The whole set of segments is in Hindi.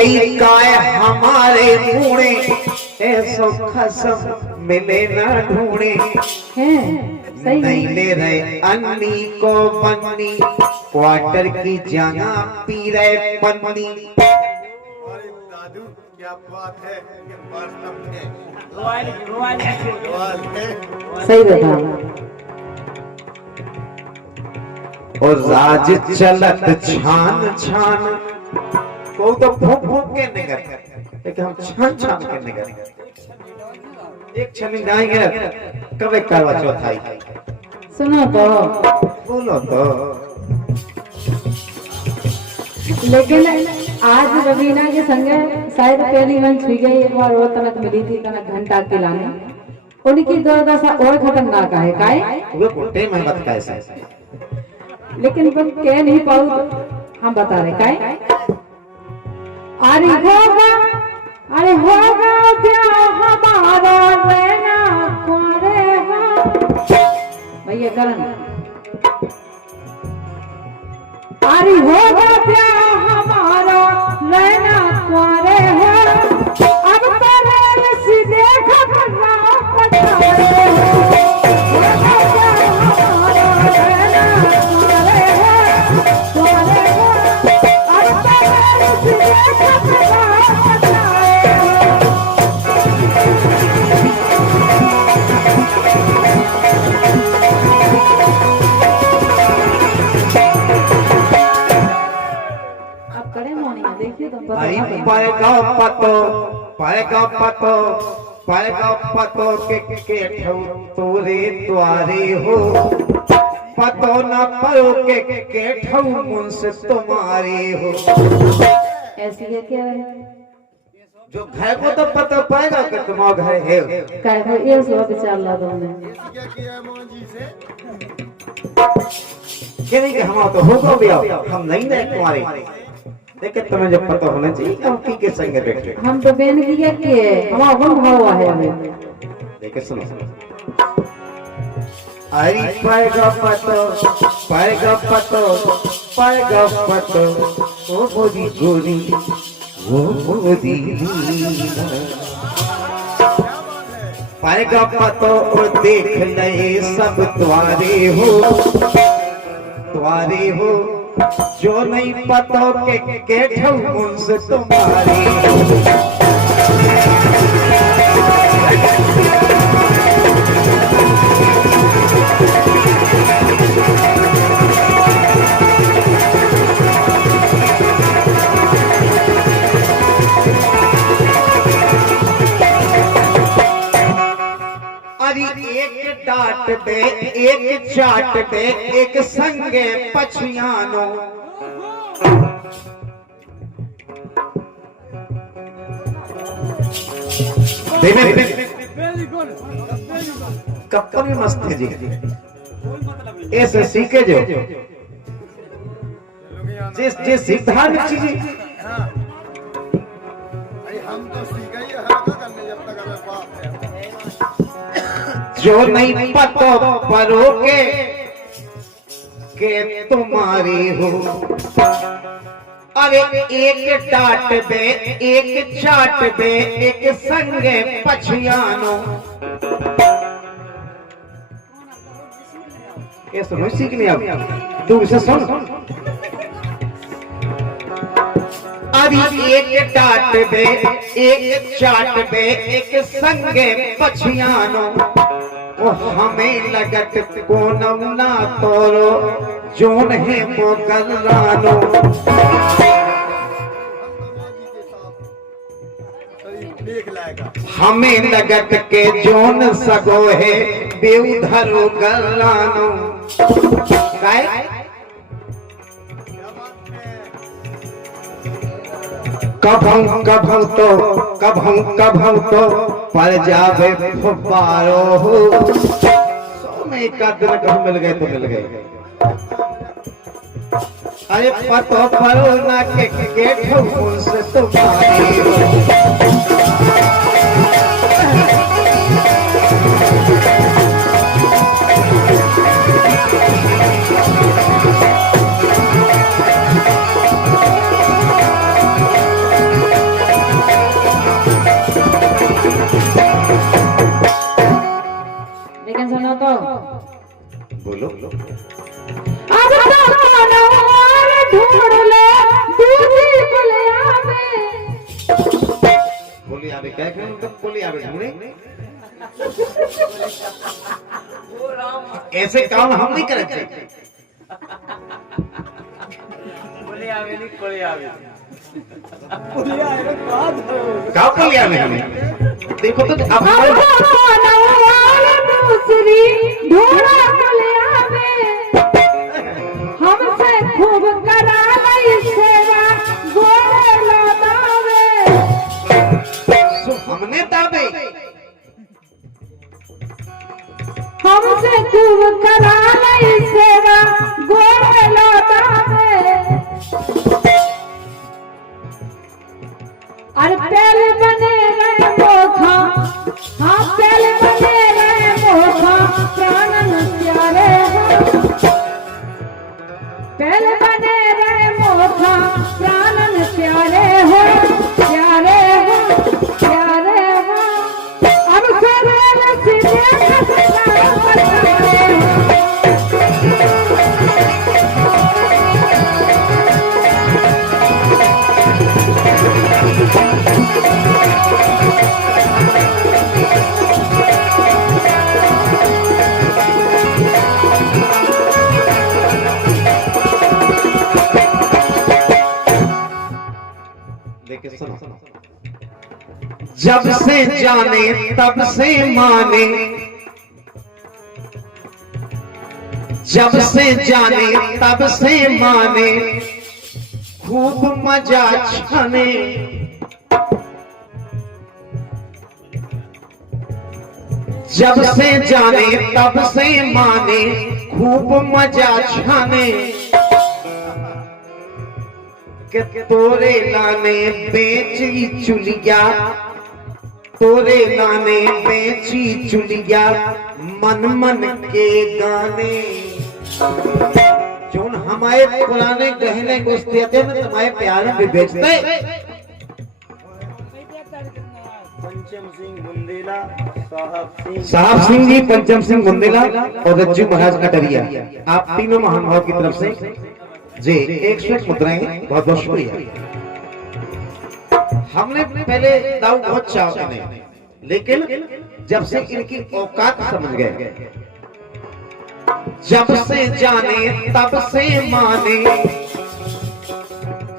गई काय हमारे मुड़े, ऐसो खसम मिले ना ढूंढे। नहीं ले रहे अन्नी को बन्नी, क्वार्टर की जगह पी रहे पन्नी। दादू क्या बात है, सही बता। और राज चलत छान छान, वो तो फूक फूक के निकल, लेकिन हम छान छान के निकल। एक छमी गाएंगे कब करवा चौथ आई। सुनो तो, बोलो तो। लेकिन आज रवीना के संगे शायद पहली मंच हुई गई, एक बार वो तनक मिली थी, तनक घंटा के लाने। उनकी दुर्दशा और खतरनाक है काहे? वो कुत्ते में मत कैसे, लेकिन तुम कह नहीं पाओ तो हम बता रहे काहे? अरे होगा ब्याह हमारा लेना पड़ेगा। भैया करण, अरे होगा ब्याह हमारा लेना पड़ेगा। अब तेरे सीधे खबरना पड़ेगा। पाएगा पतो के ठौ तोरे द्वारे हो, पतो न परो के ठौ मुझसे तुम्हारे हो। ऐसी है क्या है? जो घर को तो पता पाएगा कि तुम्हारा घर है। काय को ये सब विचार ला दो ने। क्या किया मोहन जी से? ये नहीं कि हम तो होगा भी, हम नहीं ना तुम्हारे, लेकिन तुम्हें जब पता होना चाहिए कि हम की के संग बैठे। हम तो बेन किया के हमारा कौन भाव है हमें। देखो सुनो, अरे पाएगा पतो ओ मोदी गोरी, वो मोदी पाएगा पतो और देख नए सब तुम्हारे हो, जो नहीं पता के ठौ मुझसे तुम्हारी। अरे एक डांट दे, एक चाट दे, एक संगे पछियानो। कप्पन में मस्त है जी, ऐसे सीखे जो जिस सिद्धांत चीज हम तो सीख गए करने जब तक हमें बाप है। जो नहीं पता परोगे के तुम्हारी हो। अरे एक डांट दे, एक चाट दे, एक संगे पछियानो। ये सुनो, सीख लिया दूर से सुन। अरे एक डांट दे, एक चाट दे, एक संगे पछियानो। ओ हमें लगत कोनम ना तोरो, जोन है मोगल रानो। हमें लगत के जोन सगो है बेउधरो गलानो। कभं तो पर जावे फुब्बारो हो। सोने का दिन कब मिल गए तो मिल गए। अरे पतो परो ना के ठो से तुम्हारी हो। अब तो मनोर ढूंढ ले दूजी पुलिया में। बोली आवे क्या करें तो बोली आवे ढूंढे। ऐसे काम हम नहीं करते। बोले आवे नहीं कोले आवे। क्या बोली आवे हमें देखो तो अब दूसरी ढूंढा पुलिया में। हमसे खूब करा लई सेवा गोरे लौटावे। हमने दावे हमसे खूब करा लई सेवा गोरे लौटावे। अरे पहले बने रहे मोखा, हाँ पहले बने रहे मोखा प्राणन प्यारे हो। पहले बने रहे मोखा प्राणन प्यारे हो, प्यारे हो, प्यारे हो। अब सरेल सीधे खसरा बचाए हो। लेकिन सुनो जब से जाने तब से माने, जब से जाने तब से माने खूब मजा छाने। जब से जाने तब से माने खूब मजा छाने। के तोरे लाने बेची चुलिया, तोरे लाने बेची चुलिया मन मन के गाने। जो हमारे पुराने गहने गुस्ते थे में तुम्हारे प्यार में बेचते। पंचम सिंह बुंदेला, साहब सिंह जी, पंचम सिंह बुंदेला और रज्जू महाराज कटरिया, आप तीनों महानुभाव की तरफ से जी 101 मुद्राएं बहुत बहुत शुक्रिया। हमने पहले दाऊ बहुत चाहा नहीं, लेकिन जब से इनकी औकात समझ गए, जब से जाने तब से माने,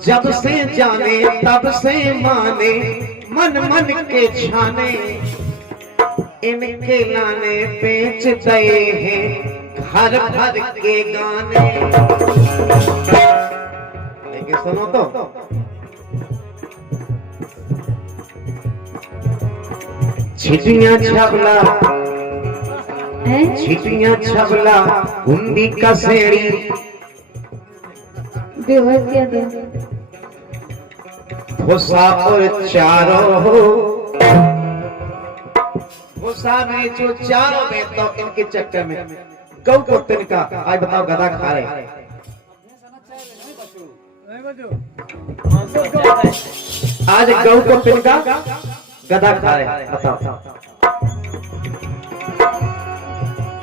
जब से जाने तब से माने मन मन के छाने। इनके लाने बेच दए हैं घर भर के गाने। लेकिन सुनो तो छिटियां छबला, छिटियां छबला हुंडी का सेड़ी। बेहोश किया दे। भूसा और चारों हो, भूसा में जो चारों में तो इनके चक्कर में गौ को तिनका। आज बताओ गधा खा रहे, आज गौ को तिनका गधा खा रहे। बताओ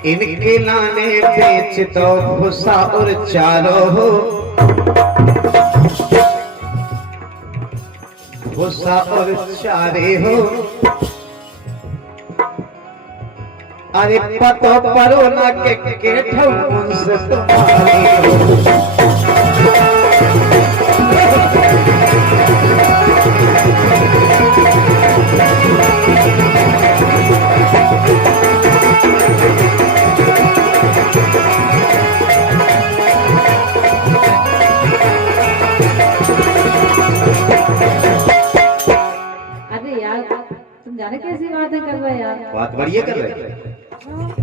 इनके लाने बेच दो भूसा और चारों हो, भूसा और चारे हो। अरे पतो परो ना के ठौकुन से तुम्हारी हो। अरे यार तुम जाने कैसी बातें कर रहे यार। बात बढ़िया कर रहे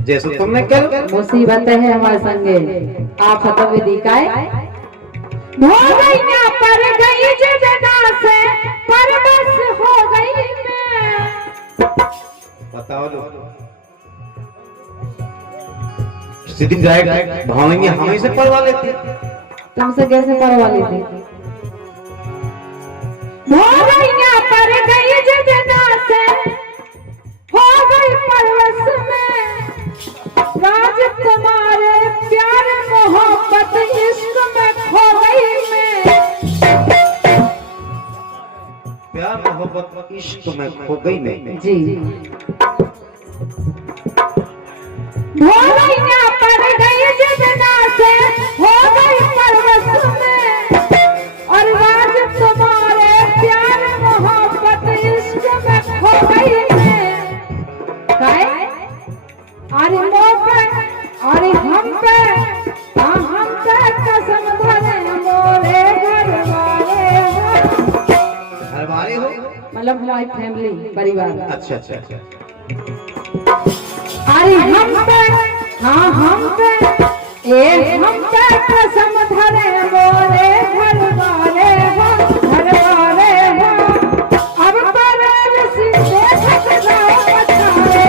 जैसे तुमने कल। मुसीबत है हमारे संगे आप खत्म दिखाए। हो गई ना पर गई जना से परबस हो गई मैं। बताओ लो सीधी डायरेक्ट भावेंगे हमें से पढ़वा लेते। तुमसे कैसे पढ़वा लेते। हो गई ना पर गई जना से हो गई परवश में राज तुम्हारे प्यार प्यार मोहब्बत इश्क में खो गई मैं। जी भोलैया पड़ गई जितना से हो गई परवश में, और राज तुम्हारे प्यार मोहब्बत इश्क में खो गई मैं। काहे अरे मोह पे अरे हम पे कसम धरे मोरे घर वाले हो, मतलब हमारी फैमिली परिवार। अच्छा अच्छा अच्छा। अरे हम पे हाँ हम पे हम पे कसम धरे मोरे घर वाले हो, घर वाले हो। अब पर सीधे ठकराओ बचाए।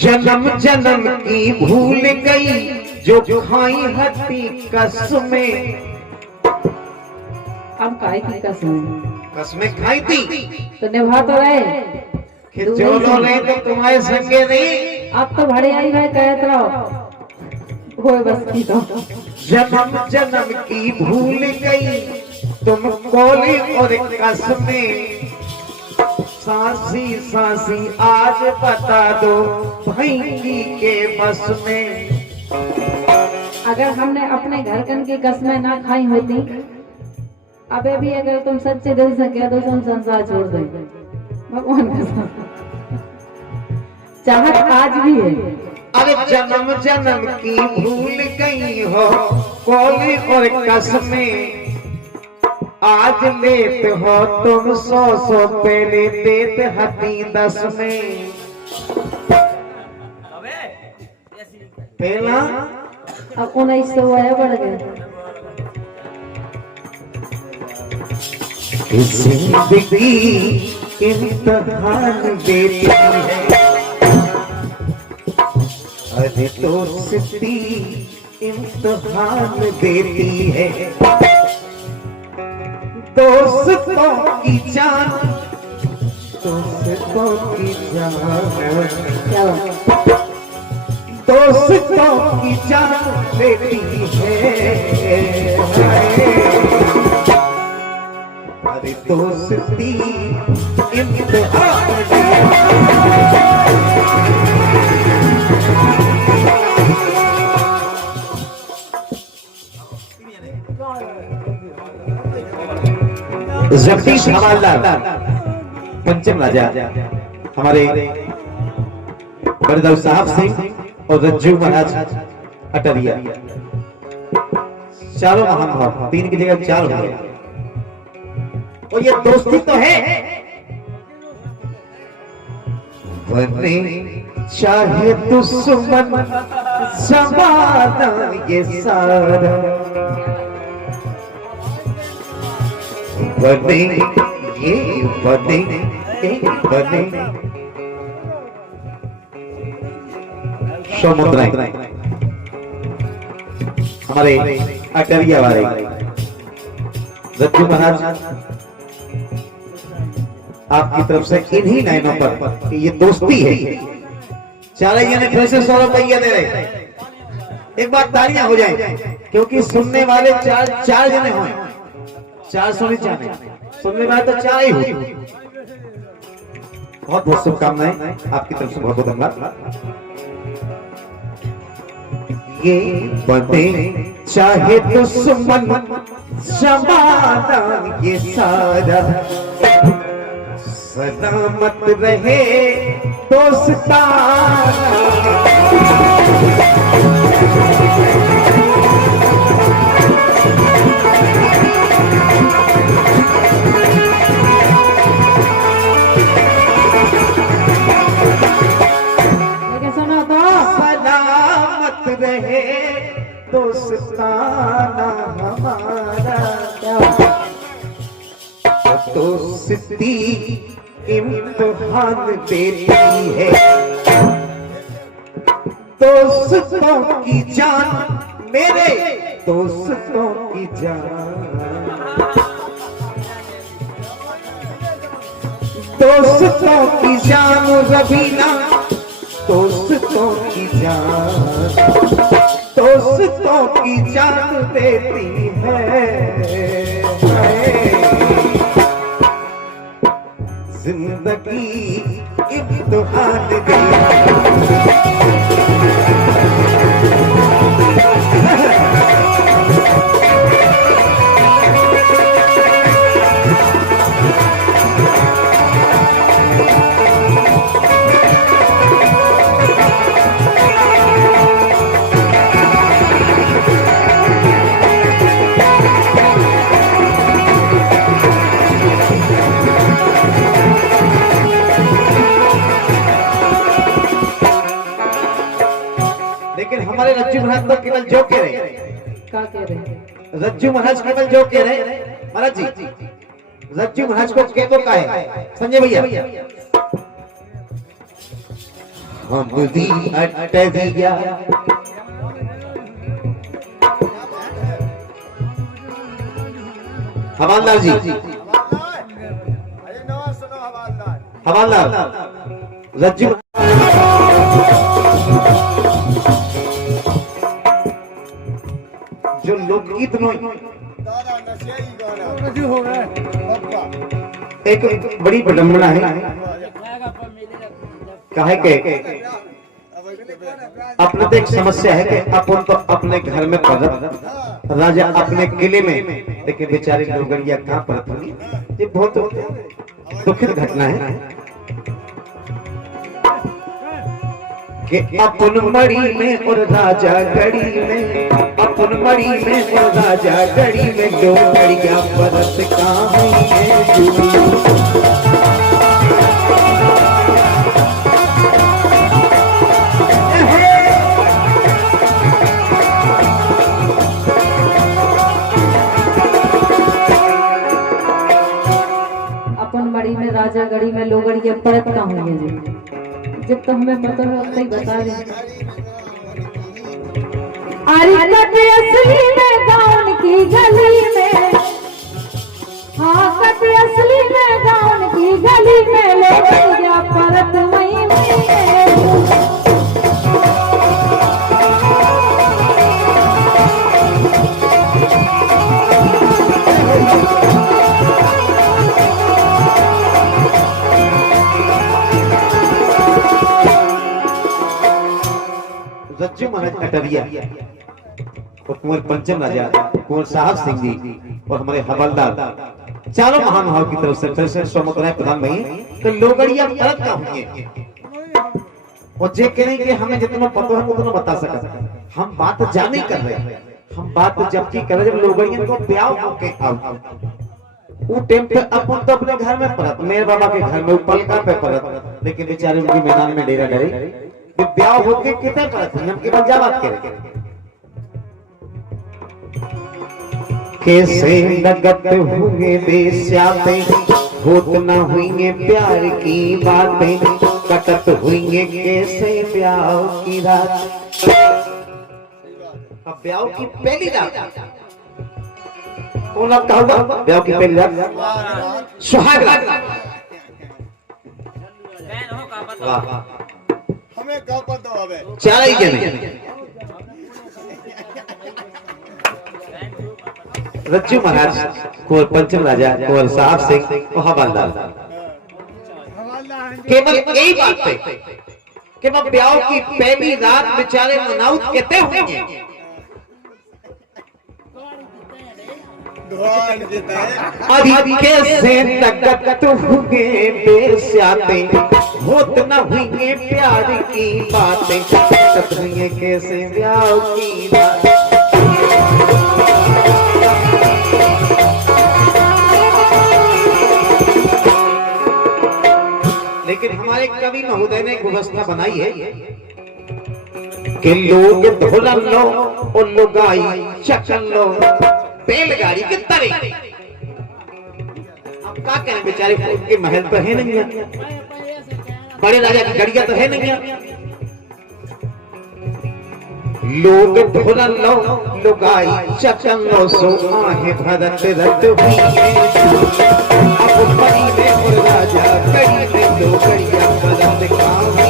जन्म जन्म की भूल गई जो खाई हती कसमें। अब काहे की कसम कसमें खाई थी तो निभा तो रहे, खिचौलो नहीं तो तुम्हारे संगे नहीं। अब तो भड़े आई भाई कहत रहो होए बस की तो। जन्म जन्म की भूल गई तुम कोली और कसमें। सांसी सांसी आज बता दो भैंगी के बस में। अगर हमने अपने घर कन की कसमें ना खाई होती, अबे भी अगर तुम सच्चे दिल से कह दो तुम संसार छोड़ दे, भगवान कसम चाहत आज भी है। अरे जन्म जन्म की भूल गई हो कोली और कसमें। आज लेत हो तुम 100 पहले देत हती 10 में। पहला अब 1900 आया बढ़ गया। जिंदगी इम्तिहान देती है, अरे दोस्ती इम्तिहान देती है। दोस्तों की जान, दोस्तों की जान, क्या दोस्तों की जान लेती है। अरे दोस्ती इम्तिहान जगदीश हवालदार पंचम राजा हमारे बरदौर साहब सिंह और रज्जू महाराज अटरिया, चारों महानुभाव, 3 की जगह 4 हो गए। और ये दोस्ती तो है, वरने चाहे दुश्मन जमाना ये सारा, वरने ये वरने समुद्र हमारे अटरिया वाले रज्जू महाराज आपकी तरफ से इन्हीं लाइनों पर ये दोस्ती है। 4 जने फिर से 100 रुपया दे रहे। एक बार तालियां हो जाए क्योंकि सुनने वाले 4 जने हों, 4 सुनने चाहते, सुनने वाले तो 4 ही हो। बहुत बहुत शुभकामनाएं आपकी तरफ से, बहुत बहुत धन्यवाद। ये बने चाहे दुश्मन जमाना ये सारा, सलामत रहे दोस्ताना। सुनो तो सलामत रहे दोस्ताना हमारा, दोस्ती इम्तिहान देती है। दोस्तों की जान, मेरे दोस्तों की जान, दोस्तों की जान रवीना, दोस्तों की जान, दोस्तों की जान देती है जिंदगी इम्तिहान दे। लेकिन हमारे रज्जू महाराज तो केवल जो कह रहे, क्या कह रहे? रज्जू महाराज केवल जो कह रहे महाराज जी, रज्जू महाराज को के तो का है संजय भैया, हम दी अटविया हवालदार जी, अरे नवा सुनो हवालदार। हवालदार रज्जू जो लोकगीत नो दादा नशे ही गाना हो गए पप्पा। एक बड़ी विडंबना है, काहे के अपने तो एक समस्या है कि अपन तो अपने घर में पड़त, राजा अपने किले में, लेकिन बेचारे लोगड़िया कहाँ पड़त होगी। ये बहुत दुखद घटना है कि अपन मड़ी में और राजा गढ़ी में, अपन मड़ी में और राजा गढ़ी में लोगड़िया पड़त कहाँ है जुड़ी। मड़ी में राजा गढ़ी में लोगड़ी के परत का होंगे जी, जब तो हमें पता है अब तक बता रहे। अरे असली में गाउन की गली में, हाँ कटे असली में गाउन की गली में लोगड़िया परत वहीं में। रज्जू महाराज अटरिया और कुंवर पंचम राजा, कुंवर साहब सिंह जी और हमारे हवलदार चारों महानुभाव की तरफ से फिर से स्वमतराय प्रधान भाई तो लोगड़िया परत का होंगे और जे कहें कि हमें जितना पता है उतना बता सकते। हम बात जाने कर रहे हैं, हम बात जबकि कर रहे जब लोगड़िया को ब्याह होके आओ वो टाइम पे अपन तो अपने घर में परत, मेरे बाबा के घर में पलका पे परत, लेकिन बेचारे उनकी मैदान में डेरा डरे ब्याह होके कितने परत हम केवल जा बात करें। कैसे लगत हुए बेस्याते होत न हुई प्यार की बातें, कटत हुई कैसे ब्याह की रात। अब ब्याह की पहली रात कौन आपका होगा? ब्याह की पहली रात सुहाग रात। वाह हमें कब पता होवे चारा ही के नहीं। रज्जू महाराज कुंवर पंचम राजा कुंवर साहब सिंह और हवलदार केवल यही बात पे केवल ब्याह की पहली रात बेचारे मनाउत कहते होंगे अभी कैसे तकत हुए बेस्याते होत न हुई प्यार की बातें, कत हुई कैसे ब्याह की बात। लेकिन हमारे कवि महोदय ने एक व्यवस्था बनाई है कि लोग ढोलन लो और लुगाई चकन लो बैलगाड़ी के तरे। अब क्या करें बेचारे, उनके महल तो है नहीं, बड़े राजा की गड़िया तो है नहीं, लोग ढोलन लो लुगाई चचन लो सो आहे भरत रत हुई अब परी में और राजा कड़ी में दो कड़िया भरत कावी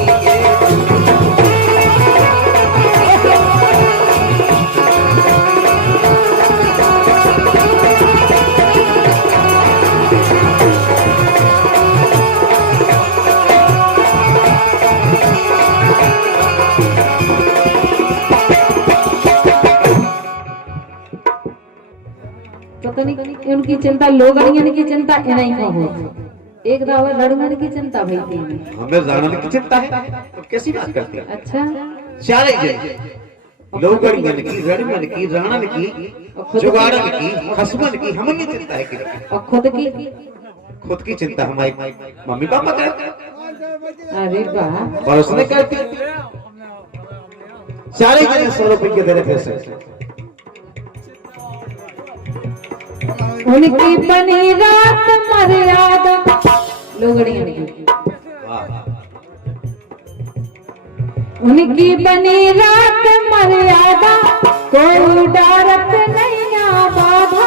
पता नहीं उनकी चिंता लोगड़ियन की चिंता इन्हीं का हो एक दावा लड़गन की चिंता भाई थी हमें रणन की चिंता है तो कैसी बात करती है अच्छा चारे जन लोगड़ियन की रणन की रणन की जुगाड़न की हसबन की हमें की चिंता है कि और खुद की चिंता हमारी मम्मी पापा करते अरे वाह और उसने करती चारे जन 100 रुपए के दे रहे पैसे उनकी बनी रात मर्यादा लोगड़ियन की उनकी बनी रात मर्यादा कोई डरत नहीं बाधा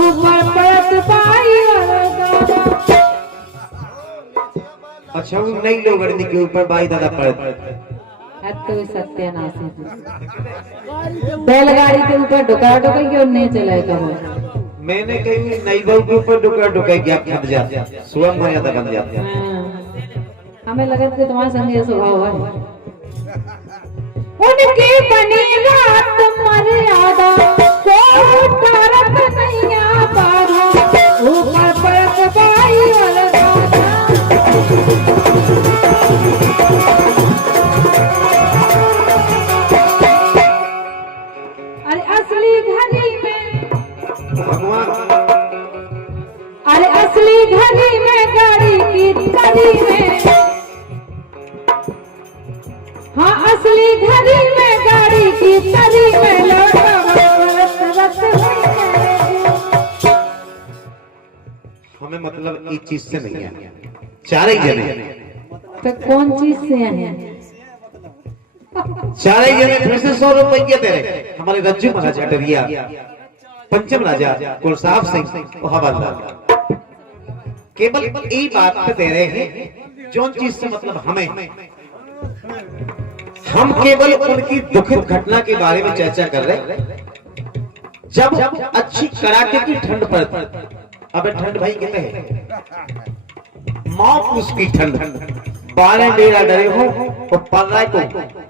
ऊपर पड़त पाई और दादा अच्छा वो नई लोगड़नी के ऊपर बाई दादा पड़त है तो सत्यानाश है बैलगाड़ी के ऊपर डुका डुका के नहीं चलाएगा वो मैंने कहीं नई बहू के ऊपर डुका डुका गया फट जाता स्वयं मर्यादा बन जाता हमें लगा कि तुम्हारे संग ये स्वभाव है उनकी बनी रात मर्यादा कोई डरत नहीं बाधा ऊपर पड़त पाई और दादा अरे असली घड़ी में भगवान अरे असली घड़ी में गाड़ी की तरी में हाँ असली घड़ी में गाड़ी की तरी में लौटा रत हमें मतलब एक चीज से नहीं है चारे ही जने तो कौन चीज से हैं चारे ही जने फिर से 100 रुपए दे रहे हमारे रज्जू महाराज अटरिया पंचम राजा गुरसाहिब सिंह और हवलदार केवल यही बात पे दे रहे हैं जो चीज से मतलब हमें हम केवल उनकी दुखद घटना के बारे में चर्चा कर रहे जब अच्छी कड़ाके की ठंड पड़ती अबे ठंड भाई कहते हैं मौत उसकी ठंड 12 डेरा डरे हो तो पड़ रहा है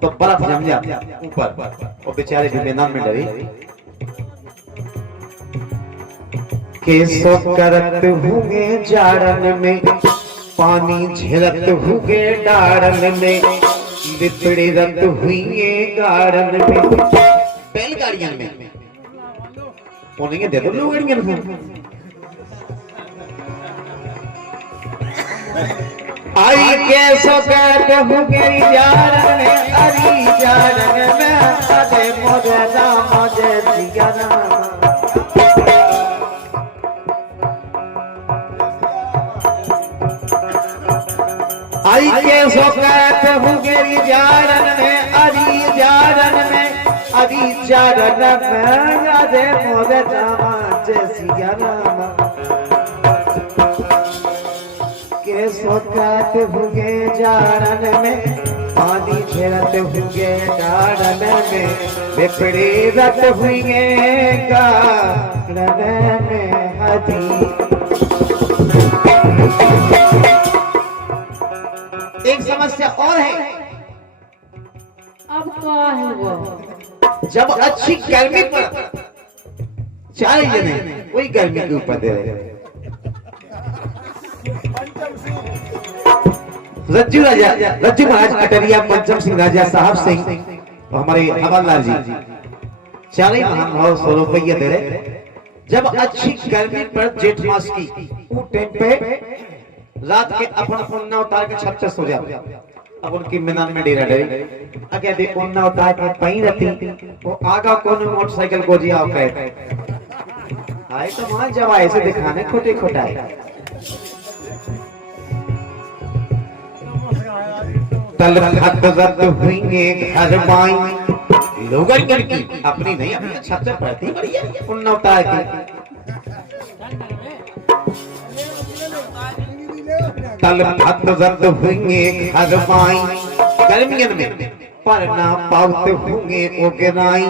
तो बर्फ जम जाती ऊपर और बेचारे भी मैदान में डरे केसो करत हुए जाड़न में पानी झिलत हुए डारन में लिपड़ी रत हुई गाड़न में बैलगाड़ियां में उन्हें दे दो लोगड़ियां में आई कैसो करत हुए जाड़न में अरी जाड़न में अरे मोजे ना मोजे जियाना आई के सोकत हुगेरी जारन में अरी जारन में अरी जारन में यादे मोरे जामा जैसिया नामा के सोकत हुगे जारन में पानी झेलत हुगे जारन में बिपड़ी रत हुए गारन में हदी एक समस्या और है अब क्या है वो जब अच्छी गर्मी पर चार जने वही गर्मी के ऊपर दे रहे रज्जू महाराज अटरिया पंचम सिंह राजा साहब सिंह और हमारे हवलदार जी चार ही महान भाव 100 रुपये दे रहे जब अच्छी गर्मी पर जेठ मास की वो टाइम पे रात के अपन उन्ना उतार के छत पे सो जाते अब उनकी मैदान में डेरा डरे अगे दे उन्ना उतार के पई रहती वो आगा कोने मोटरसाइकिल को जिया कहते आए तो वहां जब ऐसे दिखाने खोटे खोटाए तल खत रत हुई घर बाई लोगन की अपनी नहीं, अपनी छत से पड़ती बढ़िया उन्ना उतार के तल भत रत हुए घर माई गर्मियन में पर ना पाउत हुए ओगराई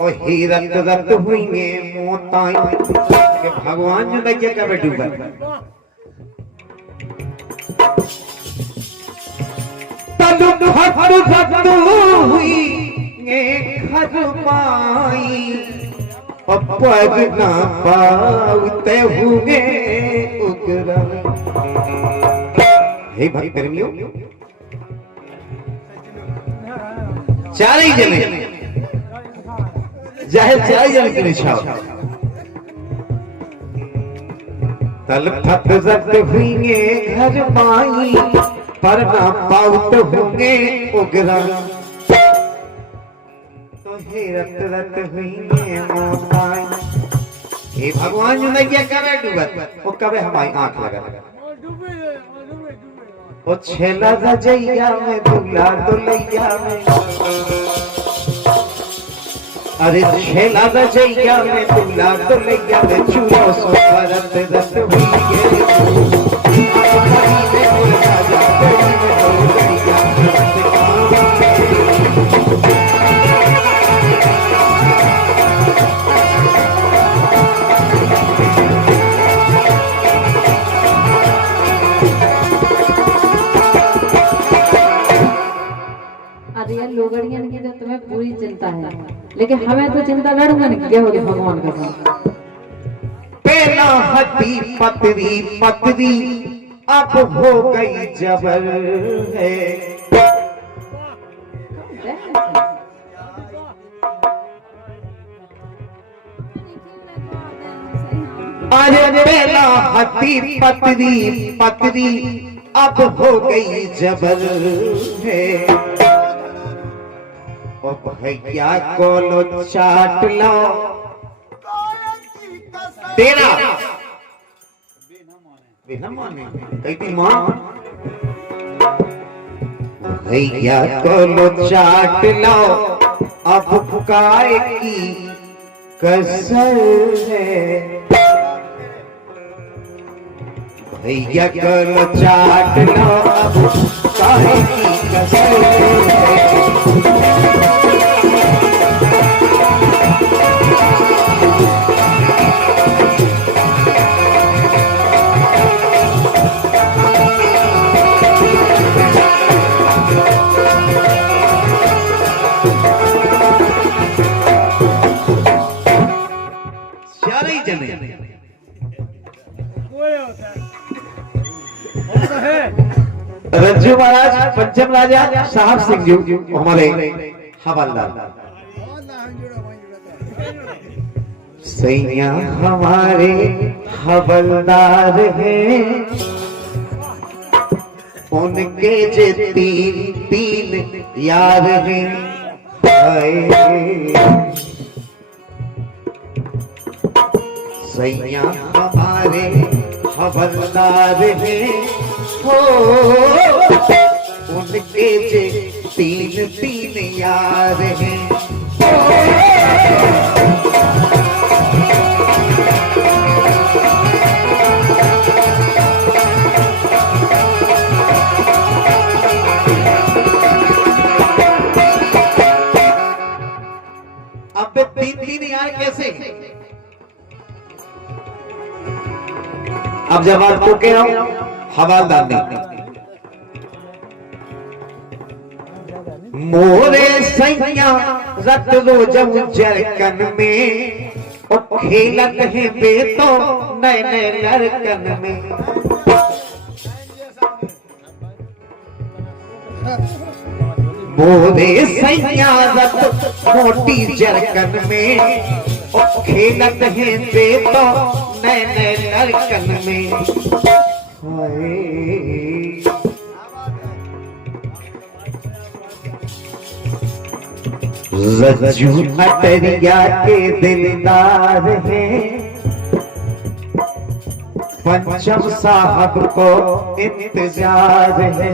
और ही रत रत हुए मोताई के भगवान जो लगे का डूबा तल भत रत हुई घर माई और पग ना पाउत हुए ओगराई। हे भाई प्रेमियों, चार ही जने चार जने की निशा तल फत रत हुए घर माई पर ना पाउत होंगे उगरा तो हे रत रत हुए मोताई। हे भगवान जो नहीं करे डूबत वो कबे हमारी आंख लगा ओ छेला रजैया में दूल्हा दुल्हैया में अरे छेला रजैया में दूल्हा दुल्हैया में चूड़ो सो रत रत हुई लोगड़ियन की तो तुम्हें पूरी चिंता है, लेकिन हमें तो चिंता लड़ूंगा नहीं क्या होगी भगवान के साथ। पहला हड्डी पतरी पतरी अब हो गई जबर है। अरे पहला हड्डी पतरी पतरी अब हो गई जबर है। ओ भैया को लो चाट लो तेरा बिना माने कहती मां भैया को लो चाट लो अब फुकाए की कसर है। भैया को लो चाट लो अब फुकाए की कसर है। रज्जू महाराज पंचम राजा साहब सिंह जी हमारे हवलदार सैया हमारे हवलदार हैं। उनके जे तीन तीन यार हैं। सैया हमारे हवलदार हैं। हो उनके जे तीन तीन यार हैं। अब तीन तीन यार कैसे? अब जब आपको कह रहा हूं हवालदार नहीं मोरे सैया रत रोजम जरकन में और खेलत है बेतो नए नए लड़कन में। मोरे सैया रत मोटी जरकन में और खेलत है बेतो नए नए लड़कन में। रज्जू अटरिया के दिलदार हैं। पंचम साहब को इंतजार है।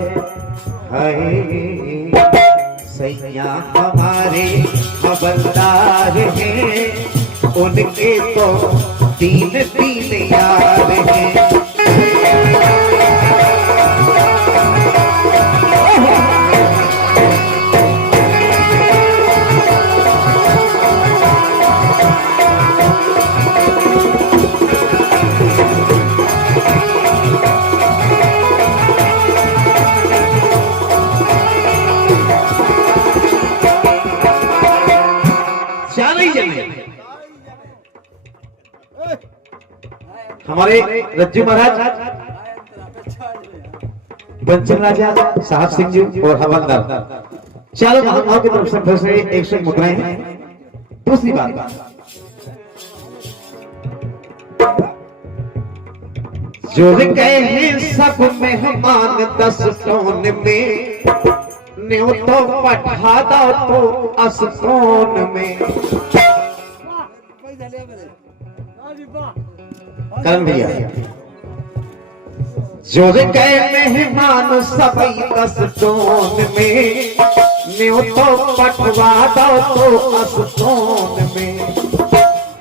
सैया हमारे हवलदार हैं, उनके तो तीन तीन यार हैं। हमारे रज्जू महाराज, पंचम राजा साहब सिंह जी और हवलदार चारों महानुभाव की तरफ से फिर से 100 मुद्राएं हैं। दूसरी बात, जो गए हैं सब मेहमान 10 टोन में, न्यू तो पठा दो तो असतोन में। करण भैया, जो गए मेहमान सभी 10 टोन में, न्यू तो पठवा दो तो असतोन में।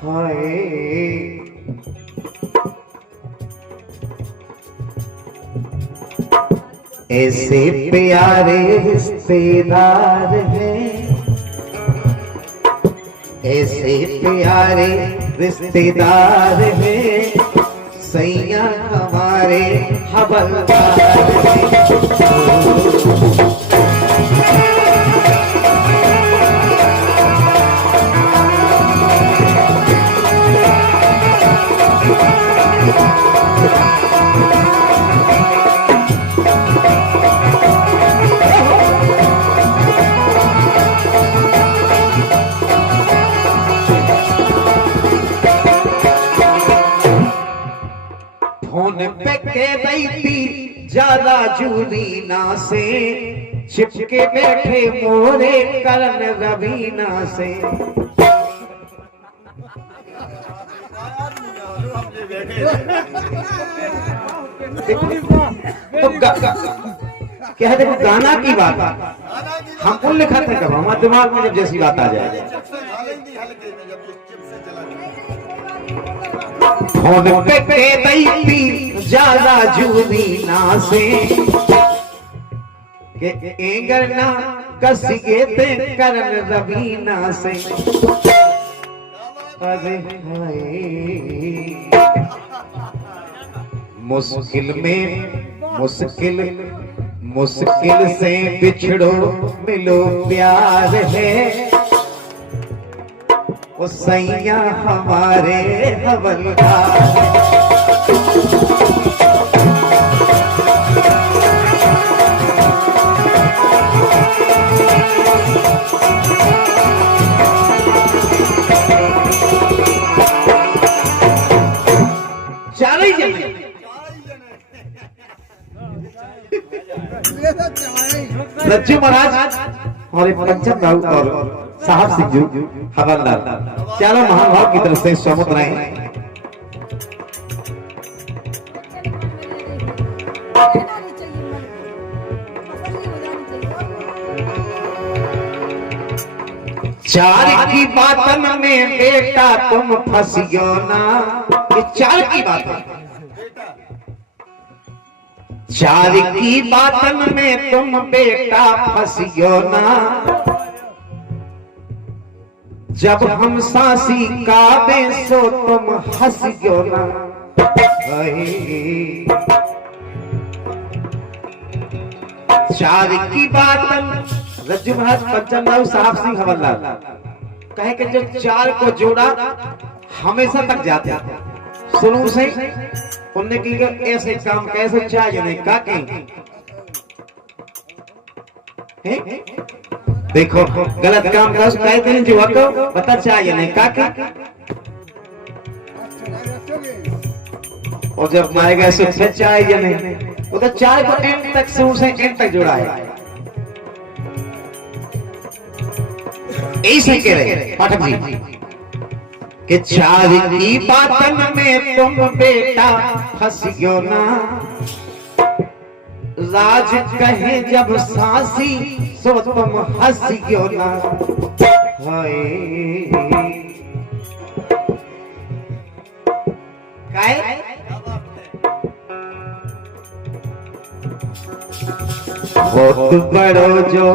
हाय ऐसे प्यारे रिश्तेदार हैं, ऐसे प्यारे रिश्तेदार हैं, सैया हमारे हवलदार हैं। फोन पे के दैती ज्यादा जूरीना से, चिपके बैठे मोरे करण रवीना से। तो क्या है, देखो गाना की बात हम कौन लिखा था, कब हमारे दिमाग में जब जैसी बात आ जाए। फोन पे के दैती ज्यादा जूरीना से, के एंगरना कसिए ते करण रवीना से। अरे हाय मुश्किल में मुश्किल से बिछड़ो मिलो प्यार है, वो सैया हमारे हवलदार। चार ही जने रज्जू महाराज और पंचम राव और साहब सिंह जी हवलदार चारों महानुभाव की तरफ से स्वागत रहे। चार की बातन में बेटा तुम फंसियो ना, ये चार की बात, चार की बातन में तुम बेटा फंसियो ना, जब हम सांसी काबे सो तुम हंसियो ना। चार की बातन रज्जू महाराज पंचम राव साहब सिंह हवलदार कहे कि जो चार को जोड़ा हमेशा तक जाते हैं। शुरू से उनने की ऐसे काम कैसे चाहिए नहीं का देखो गलत काम का कहते हैं जो आपको पता चाहिए नहीं का और जब मारेगा सुख चाहिए नहीं, वो तो चार को एंड तक शुरू से एंड तक जोड़ा है। ऐसे कह रहे पाठक जी कि चार की बातन में तुम बेटा फंसियो ना, राज कहे जब सांसी सो तुम हंसियो ना। हाय काय बहुत बड़ो जो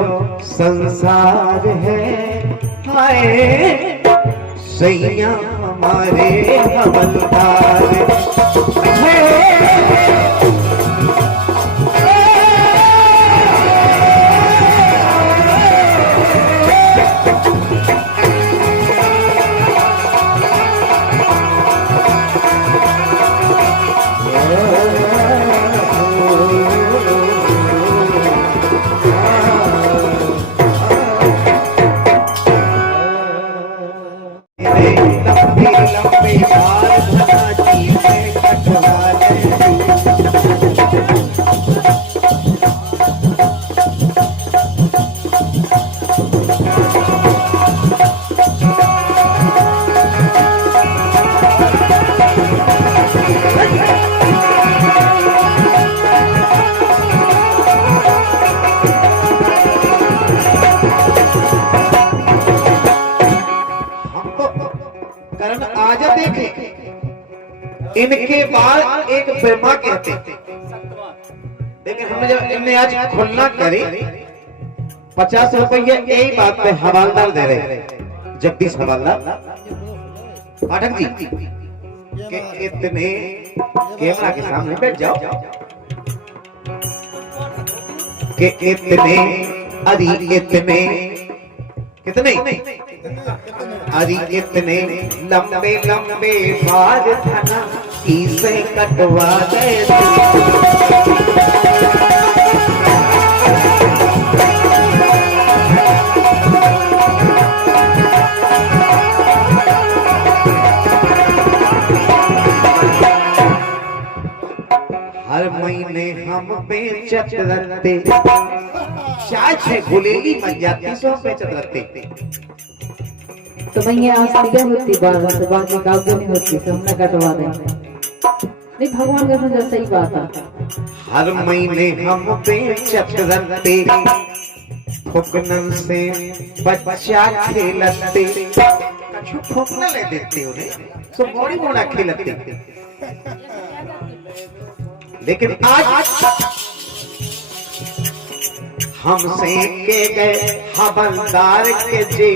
संसार है हाय सैया हमारे हवलदार लंबे लंबे बाल धनाजी में कटवाले कारण आज देखे इनके बाद एक ब्रह्मा कहते लेकिन हमने जब इनने आज खुलना करी 50 रुपये यही बात पे हवालदार दे रहे जगदीश हवालदार पाठक जी कि इतने कैमरा के सामने बैठ जाओ कि इतने अरे इतने कितने अरे इतने लंबे लंबे बाल धना इसे कटवा दे हर महीने हम बेचत रहते चाय छे गुलेली बन जाती सो बेचत रहते तो भैया सीधे होती बात से बाकी काम नहीं होती से हमने कटवा देंगे नहीं भगवान का समझ सही बात है हर महीने हम बेचत रहते फुकनन से बच्चा खेलते कछु फुकना ले देते उन्हें सो बड़ी मोड़ा खेलते लेकिन आज हमसे के गए हवलदार के जे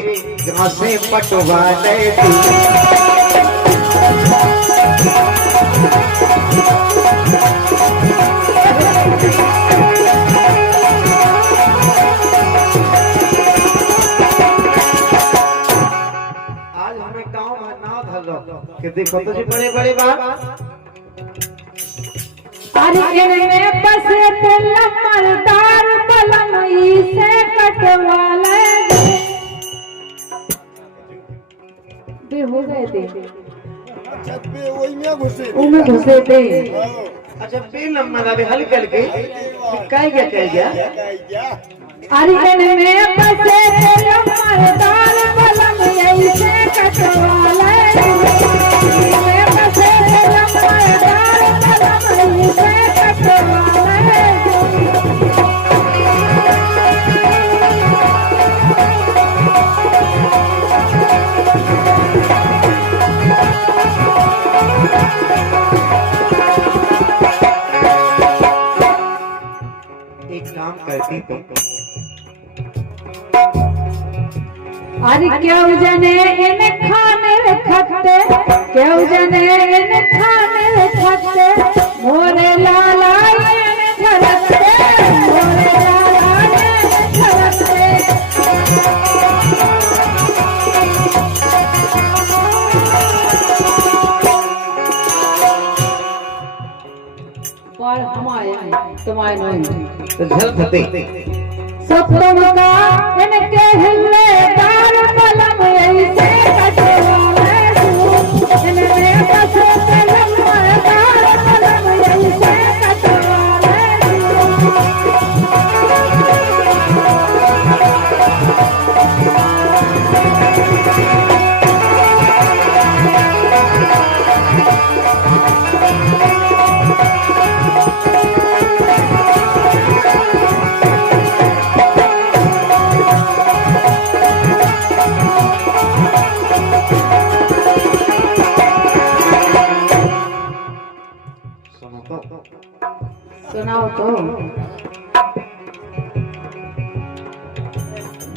घासे पटवा ले आज हमें गांव में नाव धरो कि देखो तो जी बड़े बड़े बात अरे में बसे मलदार बलमई से कटवा ले बे हो गए थे छत पे वही में घुसे उनमें घुसे थे अच्छा पे नंबर अभी हल करके कह गया अरे में बसे मलदार बलमई से कटवा ले में बसे मलदार बलमई से कटवा ले एक काम करती तो अरे क्यों जने इन खाने रखते क्यों जने इन खाने रखते मोरे लाला इन झलकते मोरे लाला इन झलकते पर हमारे तुम्हारे नहीं तो झलकते सप्तम का इनके हिले दार पलम ऐसे कटवा ले इनने बसे पलम दार पलम ऐसे कटवा ले तो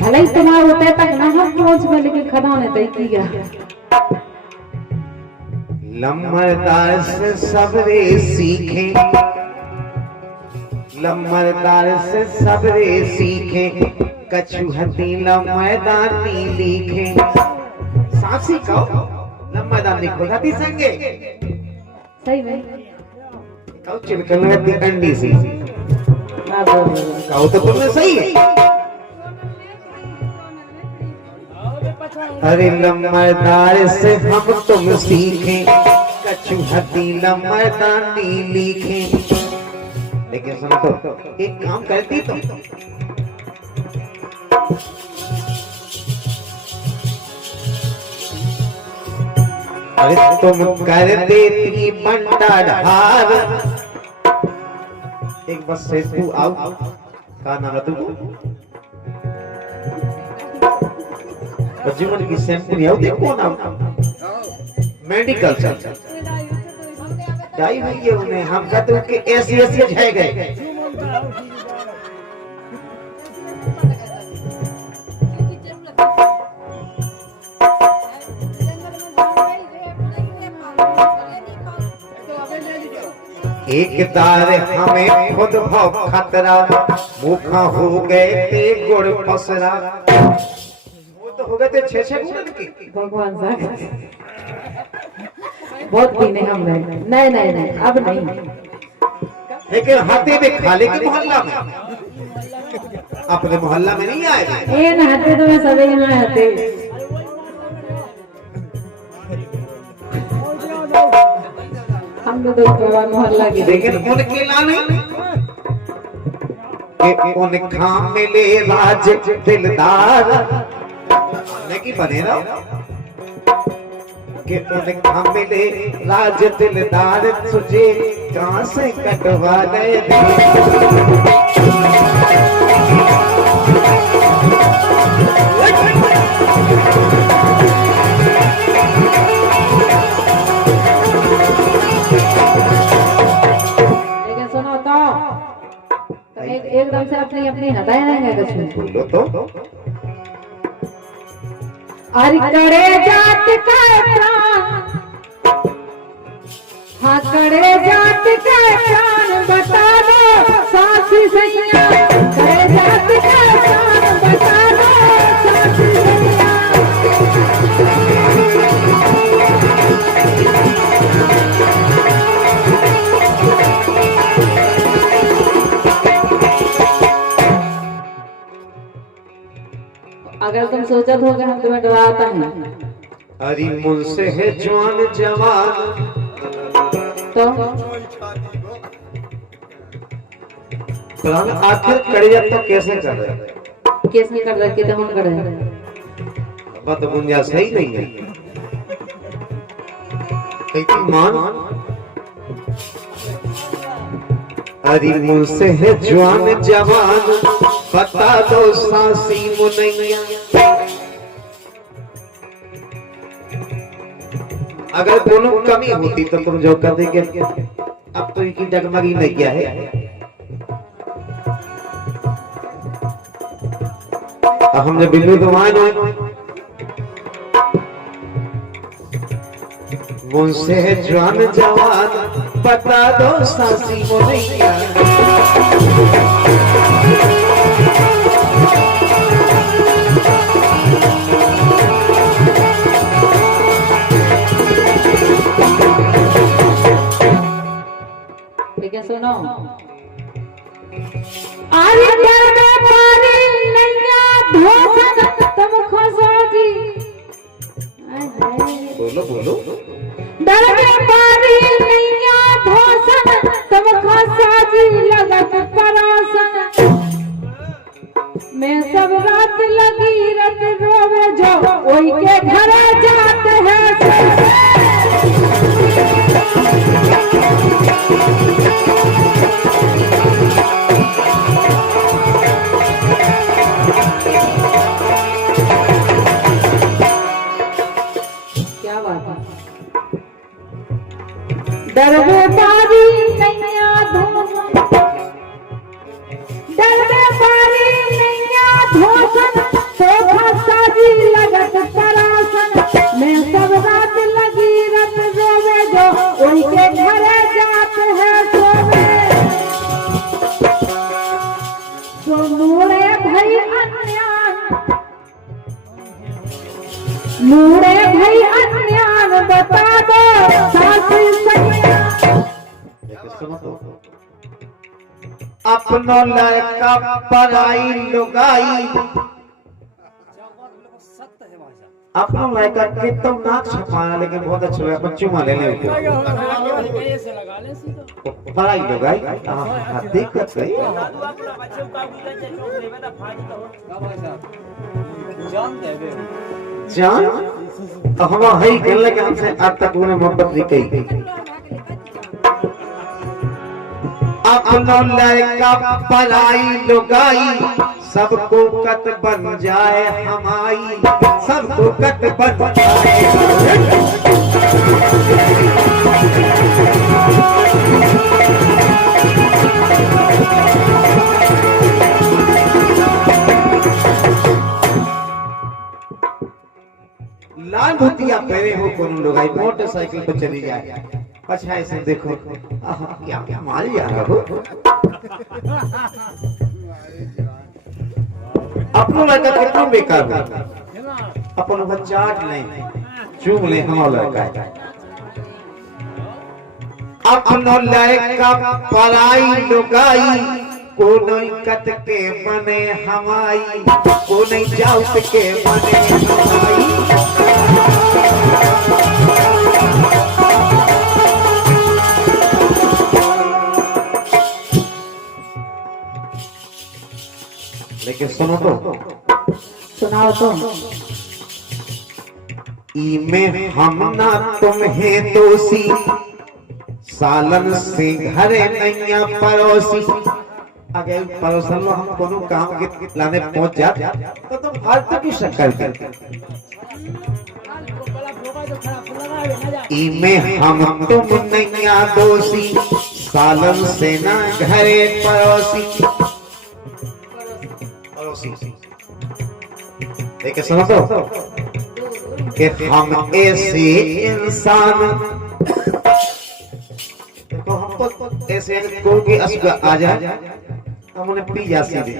भले ही तुम्हारा होते तक ना हम पहुंच गए लेकिन खदाने तय की गया लम्बरदार से सबरे सीखे, लम्बरदार से सबरे सीखे, कछुहती लम्बरदानी लिखे। सासी कहो लम्बरदानी खुदाती संगे सही में कहो चिलकलती अंडी सी ना कहो तो तुमने सही है। अरे लम्बरदार से हम तुम सीखे, कछुहती लम्बरदानी लिखे। लेकिन सुनो तो एक काम करती तो अरे तुम कर देती बंटा ढार। एक बस से तू आओ का नाम है तू जीवन की सेंपल आओ देखो ना मेडिकल चल जाई हुई है उन्हें हम कहते हैं कि ऐसी ऐसी है गए एक दार हमें खुद भव खतरा, भूखा हो गए थे गुड़ पसरा। वो तो हो गए थे 6-6 गुड़ की। भगवान साहब बहुत पीने हम रहे नहीं नहीं नहीं अब नहीं लेकिन हाथे में खाले के मोहल्ला में अपने मोहल्ला में नहीं आए ये नहाते तो मैं सभी यहाँ आते हम लोग तो मोहल्ला की लेकिन उनके लाने कि उनका मिले राज दिलदार नहीं बने ना कि उनका मिले राज दिलदार तुझे कहां से कटवा गए लेकिन सुनो तो एकदम से अपनी अपनी हटाए नहीं है कुछ बोलो तो अरे करे जात का प्राण हाँ करे जात का प्राण बता दो साथी सैया करे जात का प्राण बता दो साथी सैया अगर तुम सोचत हो कि हम तुम्हें डराता है अरे मुझसे है जवान जवान तो प्राण आखिर कड़िया तो कैसे कर रहे केस नहीं कर रखे तो हम कर रहे हैं बात गुंजाइश सही नहीं है कहीं मान अरे मुझसे है जवान जवान बता दो सासी मुनैया अगर दोनों कमी होती तो तुम जो कर देंगे अब तो इनकी डगमगी नहीं किया है अब हम जब बिल्लू दुमान हो मुझसे है जवान जवान बता दो सासी मुनैया लेकिन सुनो आरे डर में पानी नैया धोसन तुम खसोगी बोलो बोलो डर में पानी नैया धोसन तुम खसोगी लगत परासन मैं सब रात लगी रत रोवे जो ओई के घर जाते हैं क्या बात है डर में पानी नैया धोसन मूड़े भाई अन्यान बता दो सासी सैया। लेकिन सुनो तो, अपनो लड़का पराई लुगाई, अपनो लड़का के तो नाक छपाना, लेकिन बहुत अच्छा लगा, अपन चुमा ले ले उसको। पराई लुगाई, हाँ दिक्कत है। जान तो हम है कहने लगे हमसे आज तक उन्हें मोहब्बत नहीं कही। अपनो लड़का पराई लुगाई, सबको कत बन जाए हमारी, सबको कत बन जाए। लाल धोतिया पहने हो कोनो लुगाई मोटरसाइकिल पर चली जाए, अच्छा ऐसे देखो क्या क्या मारी जा रहा हो। अपनो लड़का कितना बेकार हो, अपन चाट ले चूम ले हमारा लड़का है। अपनो लड़का पराई लुगाई, को नहीं कत के बने हमारी, को नहीं जाउत के बने हमारी। लेकिन सुनो तो, सुनाओ तो। इमे हम ना तुम्हें दोषी, सालन से घरे नैया पड़ोसी। अगर पड़ोसन में हम कोनो काम के लाने पहुंच जाते तो तुम फालतू की शक्कर करते। इमे हम तुम नैया दोषी, सालन से ना घरे पड़ोसी। लेकिन सुनो तो, कि हम ऐसे इंसान, तो हमको ऐसे कोई भी असुगा आ जाए हम उन्हें पी जा सीधे।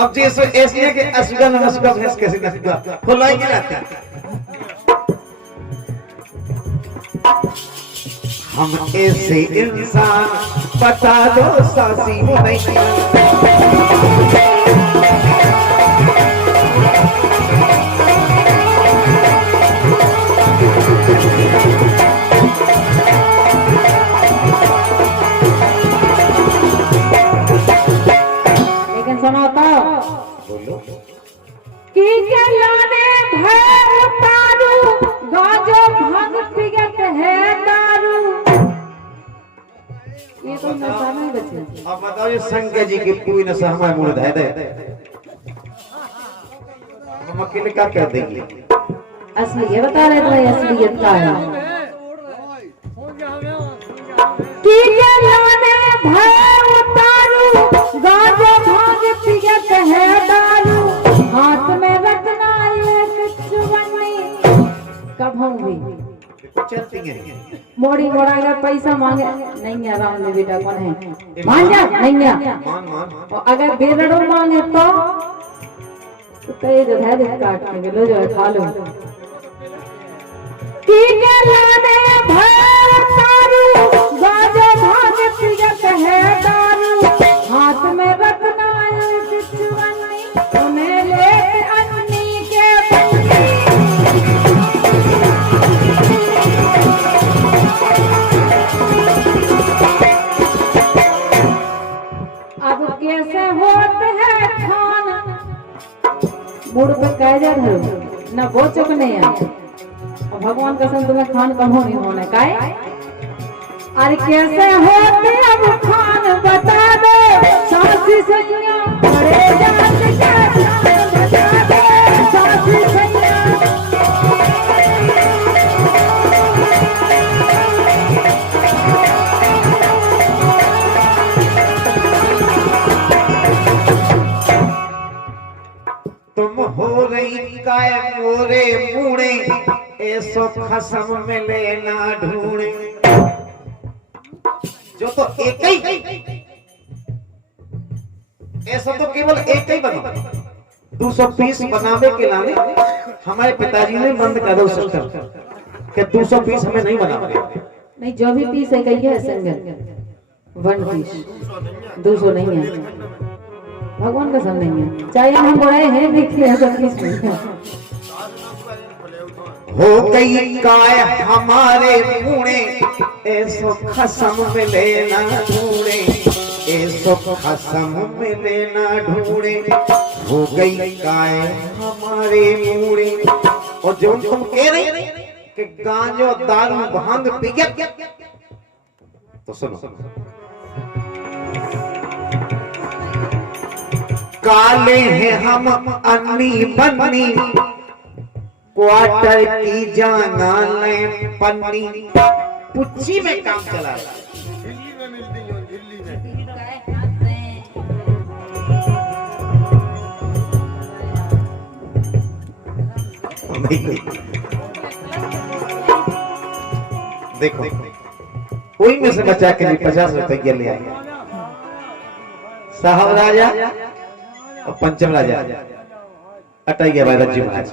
अब जैसे ऐसे है कि असुगा न असुगा भैंस कैसे नसुगा खुलाई के लाते हैं। हम ऐसे इंसान, बता दो सासी वो नहीं। लेकिन सुनो तो, बोलो कि के लाने भय उतारू, गाजो भांग पिगत है दारू। ये तो नशा नहीं बचे। अब बताओ ये शंकर जी की कोई नशा हमारे मुंह दे दे, हम अकेले क्या कर देंगे। असली ये बता रहे भाई, असलियत क्या है। कि के लाने भय उतारू, गाजो भांग पिगत है दारू। हाथ में रखना एक चुवन्नी, कब होंगी चलती हैं। मोड़ी मोड़ा अगर पैसा मांगे नहीं है, राम ने बेटा कौन है मान जा नहीं है। मान मान और अगर बेरड़ो मांगे तो कई जो है काट के लो, जो है खा लो। की के लाने भय तारू, गाजो भांग पिगत है दारू। हाथ में रखना एक चुवन्नी, उन्हें ले अन्नी के बन्नी। अब कैसे होते हैं खाना, मुड़ पे कायदे धरो ना, वो चुप नहीं है। और भगवान कसम तुम्हें खान कम नहीं होने का है। अरे कैसे होते अब खान बता दो सासी सैया, बड़े जात के खान बता दो सासी सैया। तुम हो रही काय मोरे मुड़े, ऐसो खसम मिले ना ढूंढे। जो तो एक ही, ऐसा तो केवल एक ही बनो, 200 पीस बनावे के लाने हमारे पिताजी ने बंद कर दो सिस्टम कि 200 पीस हमें नहीं बनाओगे। नहीं, जो भी पीस है कही है सिंगल 1 पीस, 200 नहीं है, भगवान का सब नहीं है, चाहे हम बोले हैं देखिए सब पीस में हो गई काय हमारे मुड़े ऐसो खसम मिले ना ढूंढे, ऐसो खसम मिले ना ढूंढे। हो गई काय हमारे मुड़े। और जो तुम कह रहे कि गांजो दारू भांग पी गया, तो सुनो काले हैं हम अन्नी बन्नी, क्वार्टर की जाना ले पन्नी, पुच्ची में काम चला रहा है। दिल्ली में मिलती हो, दिल्ली में। देखो कोई में से बचा के लिए 50 रुपए ले आए साहब राजा और पंचम राजा अटैया भाई रज्जू महाराज।